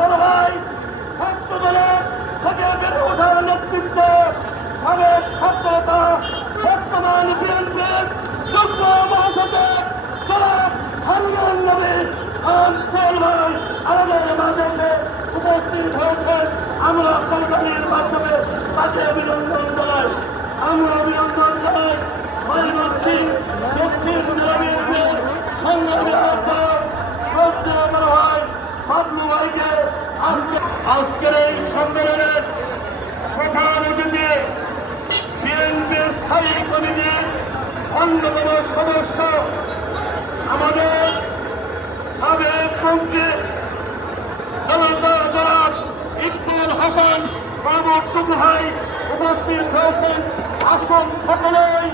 বড় ভাই ছাত্র দলের থেকে বেড়ে ওঠার নেতৃত্ব সাবেক ছাত্রতা বর্তমান বিএনপির যোগ্য মহাসচিব জনাব হারুন নবীর ভাই আমাদের মাঝে উপস্থিত হয়েছেন। আমরা সংগ্রামের মাধ্যমে তাকে অভিনন্দন জানাই। আমরা অভিনন্দন জানাই ময়মনসি দক্ষিণ বিভাগের সংগ্রামী ভাই বাবলু ভাইকে আজকের এই সম্মেলনের প্রধান অতিথি বিএনপির স্থায়ী কমিটির অন্যতম সদস্য আমাদের সাবেক মন্ত্রী জনাব ইকবাল হাসান বাবুর টুকু ভাই উপস্থিত হয়েছেন। আসন সকলেই